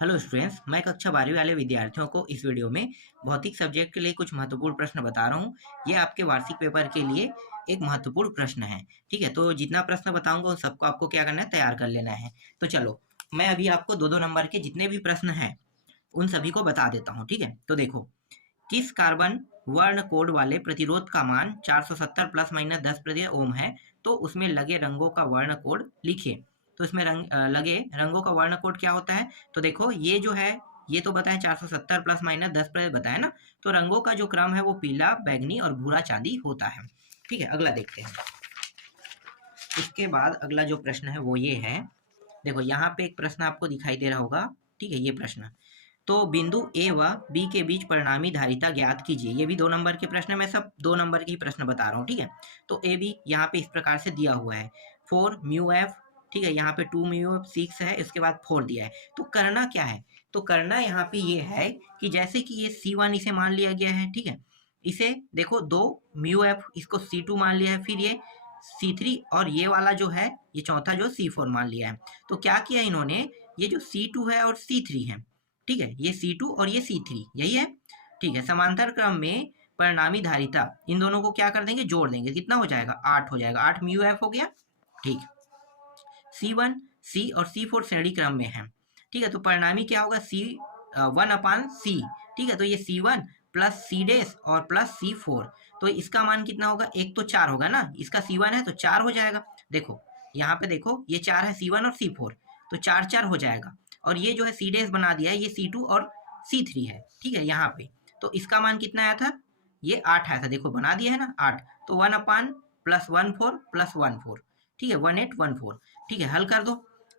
Hello students, मैं कक्षा 12वीं वाले विद्यार्थियों को इस वीडियो में भौतिक सब्जेक्ट के लिए कुछ महत्वपूर्ण प्रश्न बता रहा हूँ। ये आपके वार्षिक पेपर के लिए एक महत्वपूर्ण प्रश्न है। ठीक है, तो जितना प्रश्न बताऊंगा उन सबको आपको क्या करना है, तैयार कर लेना है। तो चलो, मैं अभी आपको दो दो नंबर के जितने भी प्रश्न हैं उन सभी को बता देता हूँ। ठीक है, तो देखो, किस कार्बन वर्ण कोड वाले प्रतिरोध का मान 470 प्लस माइनस 10 ओम है, तो उसमें लगे रंगों का वर्ण कोड लिखिए। तो इसमें लगे रंगों का वर्ण कोड क्या होता है? तो देखो, ये जो है ये तो बताया 470 प्लस माइनस 10 बताया ना। तो रंगों का जो क्रम है वो पीला, बैगनी और भूरा चांदी होता है। ठीक है, अगला देखते हैं। इसके बाद अगला जो प्रश्न है वो ये है। देखो, यहाँ पे एक प्रश्न आपको दिखाई दे रहा होगा। ठीक है, ये प्रश्न, तो बिंदु ए व बी के बीच परिणामी धारिता ज्ञात कीजिए। ये भी 2 नंबर के प्रश्न है, मैं सब 2 नंबर के ही प्रश्न बता रहा हूँ। ठीक है, तो ए बी यहाँ पे इस प्रकार से दिया हुआ है, 4 म्यू एफ। ठीक है, यहाँ पे 2 म्यू एफ 6 है, इसके बाद 4 दिया है। तो करना क्या है? तो करना यहाँ पे ये है कि जैसे कि ये C1 इसे मान लिया गया है। ठीक है, इसे देखो 2 म्यू एफ इसको C2 मान लिया है, फिर ये C3 और ये वाला जो है ये चौथा जो C4 मान लिया है। तो क्या किया इन्होंने, ये जो C2 है और C3 है, ठीक है, ये C2 और ये C3 यही है। ठीक है, समांतर क्रम में परिणामी धारिता, इन दोनों को क्या कर देंगे, जोड़ देंगे। कितना हो जाएगा? 8 हो जाएगा। 8 म्यू एफ हो गया। ठीक, C1 C और C4 श्रेणी क्रम में है। ठीक है, तो परिणामी क्या होगा, C1/C। ठीक है, तो ये C1 प्लस C डैश और प्लस C4, तो इसका मान कितना होगा? एक तो 4 होगा ना, इसका C1 है तो 4 हो जाएगा। देखो यहाँ पे, देखो ये 4 है, C1 और C4, तो 4 4 हो जाएगा। और ये जो है C डैश बना दिया है, ये C2 और C3 है। ठीक है, यहाँ पे तो इसका मान कितना आया था? ये 8 आया था। देखो बना दिया है ना 8, तो 1/+14 प्लस 14। ठीक है, 1814। ठीक है, हल कर दो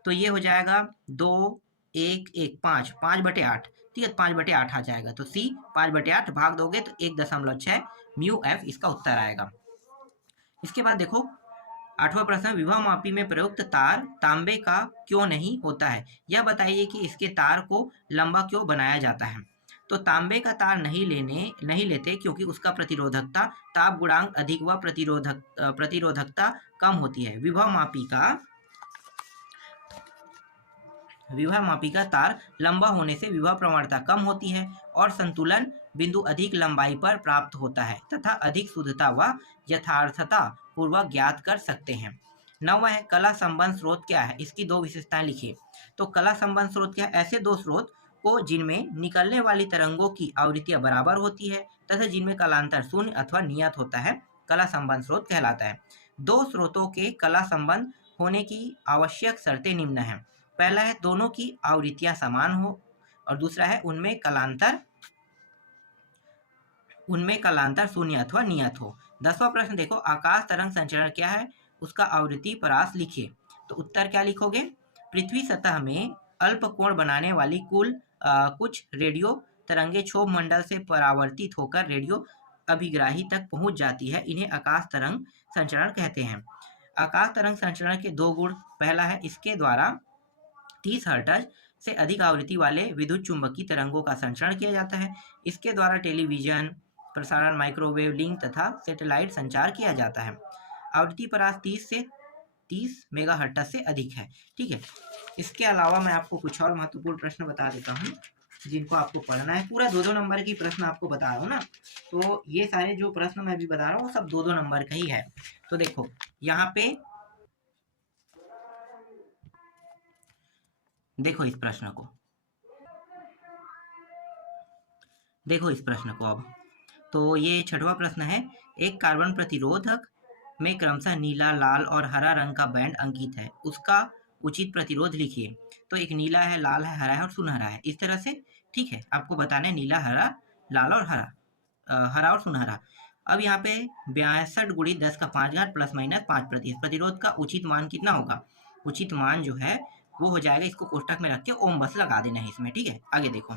तो ये हो जाएगा 2 1 1 5 5/8। ठीक है, 5/8 आ जाएगा। तो C 5/8 भाग दोगे तो 1.6 म्यू एफ इसका उत्तर आएगा। इसके बाद देखो, 8वां प्रश्न, विभव मापी में प्रयुक्त तार तांबे का क्यों नहीं होता है? यह बताइए कि इसके तार को लंबा क्यों बनाया जाता है? तो तांबे का तार नहीं लेते क्योंकि उसका प्रतिरोधकता ताप गुणांक अधिक व प्रतिरोधकता कम होती है। विभव मापी का तार लंबा होने से विभव प्रवणता कम होती है और संतुलन बिंदु अधिक लंबाई पर प्राप्त होता है तथा अधिक शुद्धता व यथार्थता पूर्वक ज्ञात कर सकते हैं। 9वां है, कला संबंध स्रोत क्या है? इसकी 2 विशेषताएं लिखिए। तो कला संबंध स्रोत क्या है? ऐसे 2 स्रोत को जिनमें निकलने वाली तरंगों की आवृत्तियां बराबर होती है तथा जिनमें कलांतर शून्य अथवा नियत होता है, कला संबंध स्रोत कहलाता है। 2 स्रोतों के कला संबंध होने की आवश्यक शर्तें निम्न है। पहला है, दोनों की आवृत्तियां समान हो, और दूसरा है उनमें कलांतर शून्य अथवा नियत हो। 10वां प्रश्न देखो, आकाश तरंग संचरण क्या है? उसका आवृत्ति परास लिखिए। तो उत्तर क्या लिखोगे? पृथ्वी सतह में अल्प कोण बनाने वाली कुल कुछ रेडियो तरंगे क्षोभ मंडल से परावर्तित होकर रेडियो अभिग्राही तक पहुंच जाती है, इन्हें आकाश तरंग संचरण कहते हैं। आकाश तरंग संचरण के 2 गुण, पहला है, इसके द्वारा 30 हर्ट्ज से अधिक आवृत्ति वाले विद्युत चुंबकीय तरंगों का संचरण किया जाता है। इसके द्वारा टेलीविजन प्रसारण, माइक्रोवेव लिंक तथा सैटेलाइट संचार किया जाता है। आवृत्ति परास 30 मेगाहर्ट्ज से अधिक है। ठीक है, इसके अलावा मैं आपको कुछ और महत्वपूर्ण प्रश्न बता देता हूँ जिनको आपको पढ़ना है। पूरा 2-2 नंबर की प्रश्न आपको बता रहा हूँ ना, तो ये सारे जो प्रश्न मैं अभी बता रहा हूँ वो सब 2-2 नंबर का ही है। तो देखो यहाँ पे, देखो इस प्रश्न को, देखो इस प्रश्न को अब। तो ये 6वां प्रश्न है, एक कार्बन प्रतिरोधक में क्रमशः नीला, लाल और हरा रंग का बैंड अंकित है, उसका उचित प्रतिरोध लिखिए। तो एक नीला है, लाल है, हरा है और सुनहरा है, इस तरह से। ठीक है, आपको बताना है नीला, हरा, लाल और हरा, हरा और सुनहरा। अब यहाँ पे 62 × 10⁵ प्लस माइनस 5% प्रतिरोध का उचित मान कितना होगा? उचित मान जो है वो हो जाएगा, इसको कोष्टक में रख के ओम बस लगा देना है इसमें। ठीक है, आगे देखो,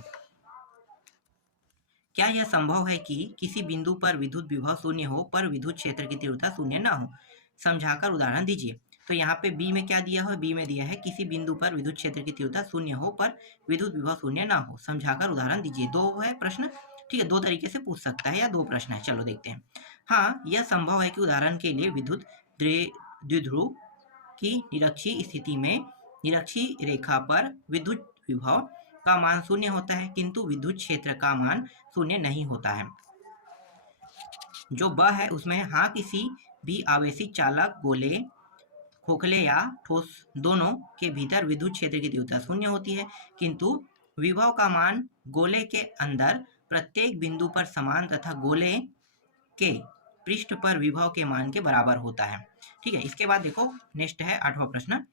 क्या यह संभव है कि किसी बिंदु पर विद्युत विभव शून्य हो पर विद्युत क्षेत्र की तीव्रता शून्य ना हो? समझाकर उदाहरण दीजिए। तो यहाँ पे बी में क्या दिया है? बी में दिया है, किसी बिंदु पर विद्युत क्षेत्र की तीव्रता शून्य हो पर विद्युत विभव शून्य ना हो, समझाकर उदाहरण दीजिए। 2 है प्रश्न। ठीक है, 2 तरीके से पूछ सकता है या 2 प्रश्न है। चलो देखते हैं। हाँ, यह संभव है कि उदाहरण के लिए विद्युत द्विध्रुव की निरक्षीय स्थिति में निरक्षीय रेखा पर विद्युत विभव का मान शून्य होता है, किंतु विद्युत क्षेत्र का मान शून्य नहीं होता है। जो ब है उसमें हाँ किसी भी आवेशित चालक गोले, खोखले या ठोस दोनों के भीतर विद्युत क्षेत्र की तीव्रता शून्य होती है, किंतु विभव का मान गोले के अंदर प्रत्येक बिंदु पर समान तथा गोले के पृष्ठ पर विभव के मान के बराबर होता है। ठीक है, इसके बाद देखो नेक्स्ट है 8वां प्रश्न।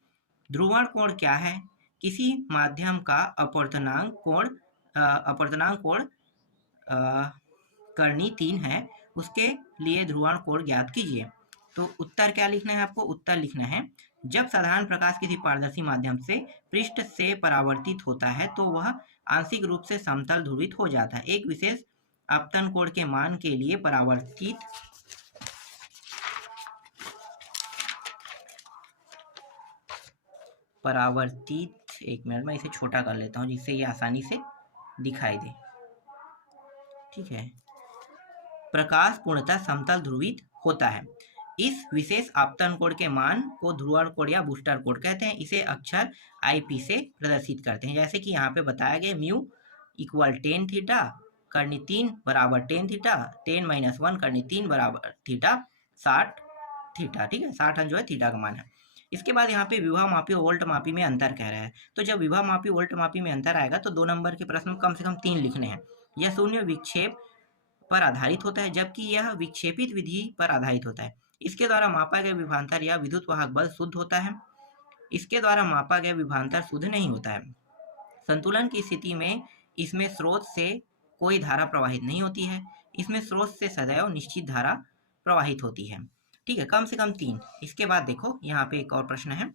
ध्रुवण कोण क्या है? किसी माध्यम का अपवर्तनांक कोण करनी 3 है, उसके लिए ध्रुवण कोण ज्ञात कीजिए। तो उत्तर क्या लिखना है आपको? उत्तर लिखना है, जब साधारण प्रकाश किसी पारदर्शी माध्यम से पृष्ठ से परावर्तित होता है तो वह आंशिक रूप से समतल ध्रुवित हो जाता है। एक विशेष आपतन कोण के मान के लिए परावर्तित एक मिनट में इसे छोटा कर लेता हूँ जिससे ये आसानी से दिखाई दे। ठीक है, प्रकाश पूर्णतः समतल ध्रुवित होता है। इस विशेष आपतन कोण के मान को ध्रुवण कोण या बूस्टर कोण कहते हैं। इसे अक्षर IP से प्रदर्शित करते हैं, जैसे कि यहाँ पे बताया गया म्यू इक्वल टेन थीटा करनी 3 बराबर टेन थीटा, 10 - 1 करनी 3 बराबर थीटा 60 थीटा। ठीक है, 60 जो है थीटा का मान है। इसके बाद यहाँ पे विभव मापी और वोल्ट मापी में अंतर कह रहा है। तो जब विभव मापी वोल्ट मापी में अंतर आएगा तो 2 नंबर के प्रश्न में कम से कम 3 लिखने हैं। यह शून्य विक्षेप पर आधारित होता है, जबकि यह विक्षेपित विधि पर आधारित होता है। इसके द्वारा मापा गया विभवांतर या विद्युत वाहक बल शुद्ध होता है। इसके द्वारा मापा गया विभवांतर शुद्ध नहीं होता है। संतुलन की स्थिति में इसमें स्रोत से कोई धारा प्रवाहित नहीं होती है। इसमें स्रोत से सदैव निश्चित धारा प्रवाहित होती है। ठीक है, कम से कम 3। इसके बाद देखो यहाँ पे एक और प्रश्न है,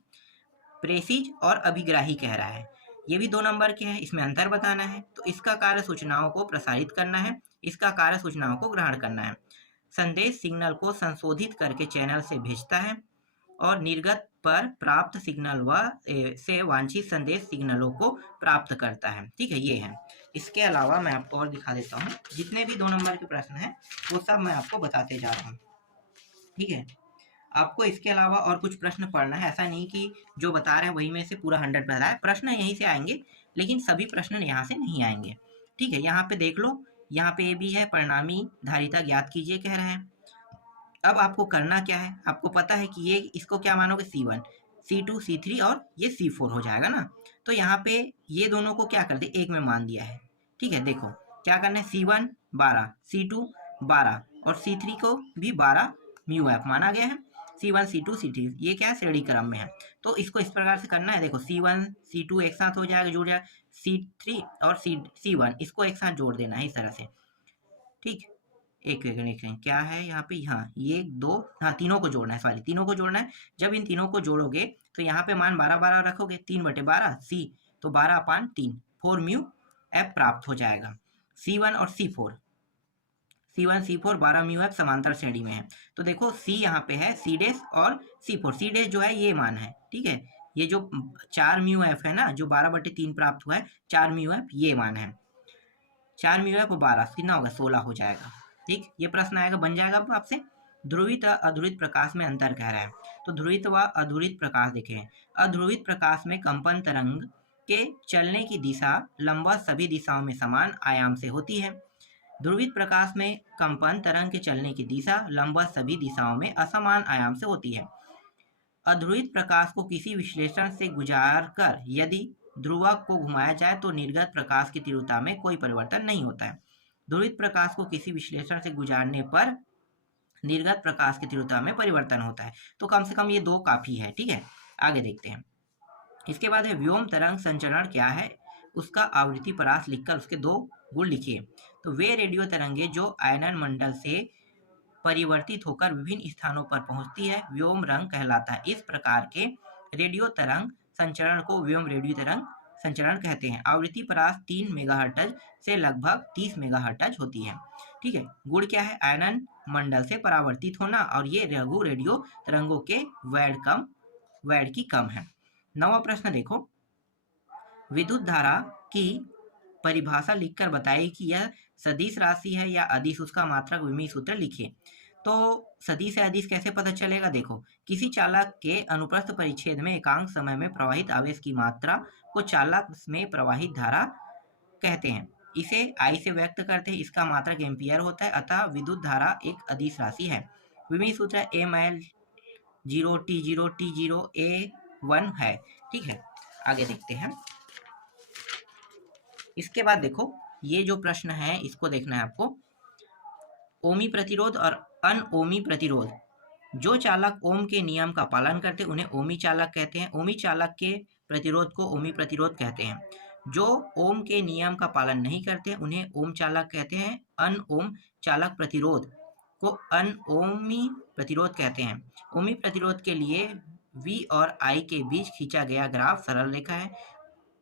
प्रेषिज और अभिग्राही कह रहा है। ये भी 2 नंबर के हैं, इसमें अंतर बताना है। तो इसका कार्य सूचनाओं को प्रसारित करना है, इसका कार्य सूचनाओं को ग्रहण करना है। संदेश सिग्नल को संशोधित करके चैनल से भेजता है और निर्गत पर प्राप्त सिग्नल से वांछित संदेश सिग्नलों को प्राप्त करता है। ठीक है, ये है। इसके अलावा मैं आपको और दिखा देता हूँ, जितने भी 2 नंबर के प्रश्न हैं वो सब मैं आपको बताते जा रहा हूँ। ठीक है, आपको इसके अलावा और कुछ प्रश्न पढ़ना है, ऐसा नहीं कि जो बता रहे हैं वही में से पूरा 100 बता है। प्रश्न यहीं से आएंगे, लेकिन सभी प्रश्न यहाँ से नहीं आएंगे। ठीक है, यहाँ पे देख लो, यहाँ पे ये भी है, परिणामी धारिता ज्ञात कीजिए कह रहे हैं। अब आपको करना क्या है, आपको पता है कि ये इसको क्या मानोगे, C1, C2, C3 और ये C4 हो जाएगा ना। तो यहाँ पे ये दोनों को क्या कर दे, एक में मान दिया है। ठीक है, देखो क्या करना है, C1 12, C2 12 और C3 को भी 12 म्यू एफ माना गया है। C1, C2, C3 ये क्या है, श्रेणी क्रम में है। तो इसको इस प्रकार से करना है, देखो C1, C2 एक साथ हो जाएगा, जुड़ जाएगा, C3 और C1 इसको एक साथ जोड़ देना है इस तरह से। ठीक, एक सेकंड, क्या है यहाँ पे, हाँ ये 2, हाँ तीनों को जोड़ना है, सॉरी तीनों को जोड़ना है। जब इन तीनों को जोड़ोगे तो यहाँ पे मान 12 रखोगे, 3/12 C, तो 12/3 4 म्यू एफ प्राप्त हो जाएगा। C1 और C4, C1 C4 12 mu F समांतर श्रेणी में है। तो देखो C यहाँ पे है C' और C4, C' जो है ये मान है। ठीक है, ये जो 4 म्यू एफ है ना, जो 12/3 प्राप्त हुआ है, 4 म्यू एफ ये मान है। 4 म्यू एफ 12 कितना होगा, 16 हो जाएगा। ठीक, ये प्रश्न आएगा, बन जाएगा अब आपसे। ध्रुवित अध्रुवित प्रकाश में अंतर कह रहा है। तो ध्रुवित व अध्रुवित प्रकाश देखें। अध्रुवित प्रकाश में कंपन तरंग के चलने की दिशा लंबवत सभी दिशाओं में समान आयाम से होती है। ध्रुवित प्रकाश में कंपन तरंग के चलने की दिशा लंबवत सभी दिशाओं में असमान आयाम से होती है। अध्रुवित प्रकाश को किसी विश्लेषण से गुजार कर यदि ध्रुवक को घुमाया जाए तो निर्गत प्रकाश की तीव्रता में कोई परिवर्तन नहीं होता है। ध्रुवित प्रकाश को किसी विश्लेषण से गुजारने पर निर्गत प्रकाश की तीव्रता में परिवर्तन होता है। तो कम से कम ये 2 काफी है। ठीक है, आगे देखते हैं। इसके बाद है व्योम तरंग संचरण क्या है, उसका आवृत्ति परास लिखकर उसके 2 गुण लिखिए। तो वे रेडियो तरंगे जो आयनन मंडल से परिवर्तित होकर विभिन्न स्थानों पर पहुंचती है, व्योम रंग कहलाता है। इस प्रकार के रेडियो तरंग संचरण को व्योम रेडियो तरंग संचरण कहते हैं। आवृत्ति परास 3 मेगाहर्ट्ज से लगभग 30 मेगाहर्ट्ज होती है। ठीक है, गुण क्या है, आयनन मंडल से परावर्तित होना, और ये लघु रेडियो तरंगों के वैड की कम है। 9वां प्रश्न देखो, विद्युत धारा की परिभाषा लिखकर बताइए कि यह सदिश राशि है या अदिश, उसका मात्रक विमीय सूत्र लिखिए। तो सदिश या अदिश कैसे पता चलेगा, देखो किसी चालक के अनुप्रस्थ परिच्छेद में एकांक समय में प्रवाहित आवेश की मात्रा को चालक में प्रवाहित धारा कहते हैं, इसे I से व्यक्त करते हैं, इसका मात्रक एम्पीयर होता है, अतः विद्युत धारा एक अदिश राशि है। विमीय सूत्र ML 0 T0 T0 A1 है। ठीक है, आगे देखते हैं। इसके बाद देखो, ये जो प्रश्न है इसको देखना है आपको। ओमी प्रतिरोध और अनओमी प्रतिरोध, जो चालक ओम के नियम का पालन करते हैं उन्हें ओमी चालक कहते हैं। ओमी चालक के प्रतिरोध को ओमी प्रतिरोध कहते हैं। जो ओम के नियम का पालन नहीं करते उन्हें ओम चालक कहते हैं। अनओम चालक प्रतिरोध को अनओमी प्रतिरोध कहते हैं। ओमी प्रतिरोध के लिए V और I के बीच खींचा गया ग्राफ सरल रेखा है।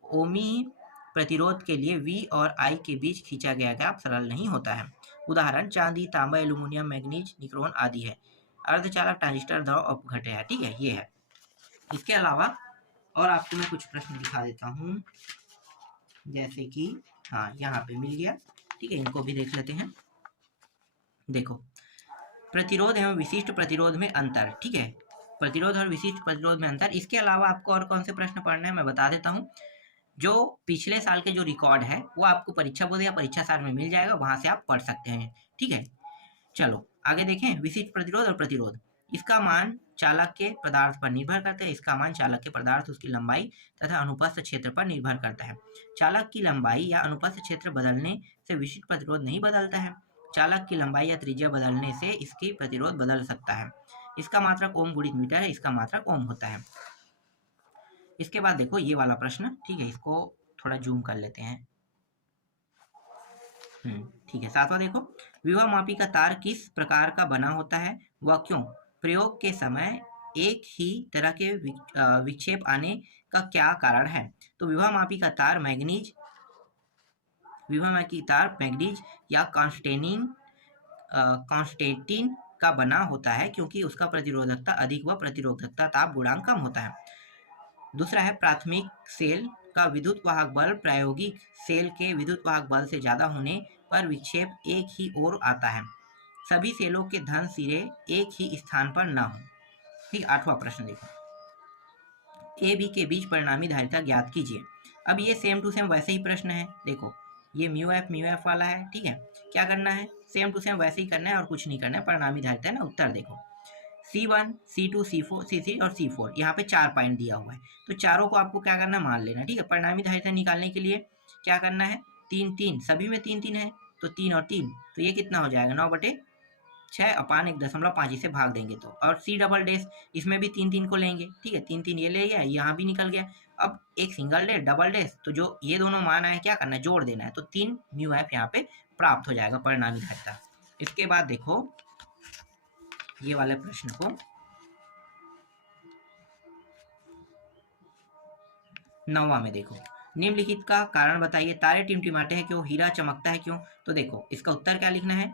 ओमी प्रतिरोध के लिए V और I के बीच खींचा गया ग्राफ सरल नहीं होता है। उदाहरण चांदी, तांबा, एल्यूमिनियम, मैग्नीज, निक्रोन आदि है। अर्धचालक, ट्रांजिस्टर, द्रव, अपघट्य है। ठीक है, ये है। इसके अलावा और आपको मैं कुछ प्रश्न दिखा देता हूँ, जैसे कि हाँ, यहाँ पे मिल गया। ठीक है, इनको भी देख लेते हैं। देखो, प्रतिरोध एवं विशिष्ट प्रतिरोध में अंतर। ठीक है, प्रतिरोध और विशिष्ट प्रतिरोध में अंतर। इसके अलावा आपको और कौन से प्रश्न पढ़ने हैं मैं बता देता हूँ। जो पिछले साल के जो रिकॉर्ड है वो आपको परीक्षा बोर्ड या परीक्षा साल में मिल जाएगा, वहां से आप पढ़ सकते हैं। ठीक है, चलो आगे देखें। विशिष्ट प्रतिरोध और प्रतिरोध, इसका मान चालक के पदार्थ पर निर्भर करता है। इसका मान चालक के पदार्थ, उसकी लंबाई तथा अनुपस्थ क्षेत्र पर निर्भर करता है। चालक की लंबाई या अनुपस्थ क्षेत्र बदलने से विशिष्ट प्रतिरोध नहीं बदलता है। चालक की लंबाई या त्रिज्या बदलने से इसकी प्रतिरोध बदल सकता है। इसका मात्रक ओम गुणित मीटर है, इसका मात्रक ओम होता है। इसके बाद देखो ये वाला प्रश्न। ठीक है, इसको थोड़ा जूम कर लेते हैं। ठीक है, सातवां देखो, विभव मापी का तार किस प्रकार का बना होता है, वह क्यों? प्रयोग के समय एक ही तरह के विक्षेप आने का क्या कारण है? तो विभव मापी का तार मैग्नीज या कांस्टेंटीन का बना होता है, क्योंकि उसका प्रतिरोधकता अधिक व प्रतिरोधकता ताप गुणांक कम होता है। दूसरा है, प्राथमिक सेल का विद्युत वाहक बल प्रायोगिक सेल के विद्युत वाहक बल से ज्यादा होने पर विक्षेप एक ही ओर आता है। सभी सेलों के धन सिरे एक ही स्थान पर न हो। ठीक, आठवां प्रश्न देखो, ए बी के बीच परिणामी धारिता ज्ञात कीजिए। अब ये सेम टू सेम वैसे ही प्रश्न है। देखो, ये म्यू एफ वाला है। ठीक है, क्या करना है, सेम टू सेम वैसे ही करना है और कुछ नहीं करना है। परिणामी धारिता है ना। उत्तर देखो, C1, C2, C4, C3 और C4, यहाँ पे 4 पॉइंट दिया हुआ है, तो चारों को आपको क्या करना है, मान लेना। ठीक है, परिणामी धारिता निकालने के लिए क्या करना है, 3 3, सभी में 3 3 है, तो 3 और 3, तो ये कितना हो जाएगा, 9/6 अपान 1.5 इसे भाग देंगे तो। और C डबल डैश, इसमें भी 3 3 को लेंगे। ठीक है, 3 3 ये ले गया, यहाँ भी निकल गया। अब एक सिंगल डैश, डबल डैश, तो जो ये दोनों मान आए क्या करना है, जोड़ देना है, तो 3 म्यू एफ यहाँ पे प्राप्त हो जाएगा परिणामी धारिता। इसके बाद देखो ये वाले प्रश्न को, 9वां में देखो, निम्नलिखित का कारण बताइए। तारे टिमटिमाते हैं क्यों, हीरा चमकता है क्यों? तो देखो इसका उत्तर क्या लिखना है,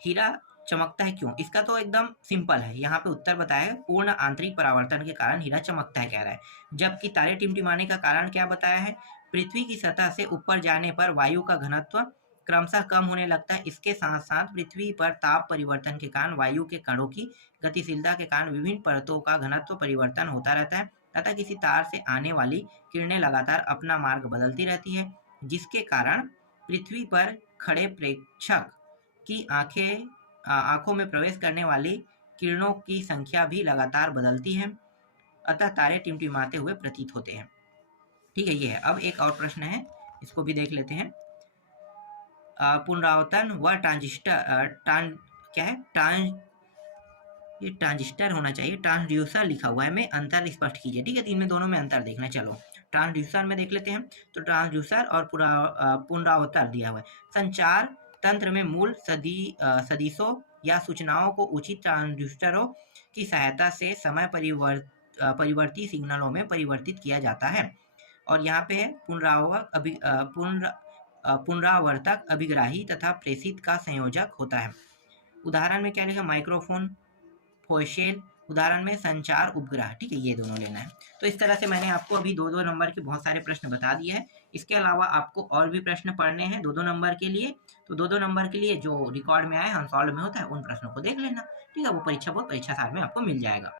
हीरा चमकता है क्यों। इसका तो एकदम सिंपल है, यहाँ पे उत्तर बताया है, पूर्ण आंतरिक परावर्तन के कारण हीरा चमकता है कह रहा है। जबकि तारे टिमटिमाने का कारण क्या बताया है, पृथ्वी की सतह से ऊपर जाने पर वायु का घनत्व क्रमशः कम होने लगता है। इसके साथ साथ पृथ्वी पर ताप परिवर्तन के कारण वायु के कणों की गतिशीलता के कारण विभिन्न परतों का घनत्व परिवर्तन होता रहता है, तथा किसी तार से आने वाली किरणें लगातार अपना मार्ग बदलती रहती है, जिसके कारण पृथ्वी पर खड़े प्रेक्षक की आंखों में प्रवेश करने वाली किरणों की संख्या भी लगातार बदलती है, अतः तारे टिमटिमाते हुए प्रतीत होते हैं। ठीक है, ये है। अब एक और प्रश्न है, इसको भी देख लेते हैं। पुनरावर्तन व ट्रांजिस्टर, ये ट्रांजिस्टर होना चाहिए, ट्रांसड्यूसर लिखा हुआ है, में अंतर स्पष्ट कीजिए। ठीक है, इनमें दोनों में अंतर देखना। चलो ट्रांसड्यूसर में देख लेते हैं। तो ट्रांसड्यूसर और पुनरावर्तन दिया हुआ है। संचार तंत्र में मूल सदिशों या सूचनाओं को उचित ट्रांसड्यूसरों की सहायता से समय परिवर्ती सिग्नलों में परिवर्तित किया जाता है। और यहाँ पे है पुनरावर्तक अभिग्राही तथा प्रेषित का संयोजक होता है। उदाहरण में क्या लिखा, माइक्रोफोन, फोशेल, उदाहरण में संचार उपग्रह। ठीक है, ये दोनों लेना है। तो इस तरह से मैंने आपको अभी 2-2 नंबर के बहुत सारे प्रश्न बता दिए हैं। इसके अलावा आपको और भी प्रश्न पढ़ने हैं 2-2 नंबर के लिए। तो 2-2 नंबर के लिए जो रिकॉर्ड में आए, अनसॉल्व में होता है, उन प्रश्नों को देख लेना। ठीक है, वो परीक्षा साल में आपको मिल जाएगा।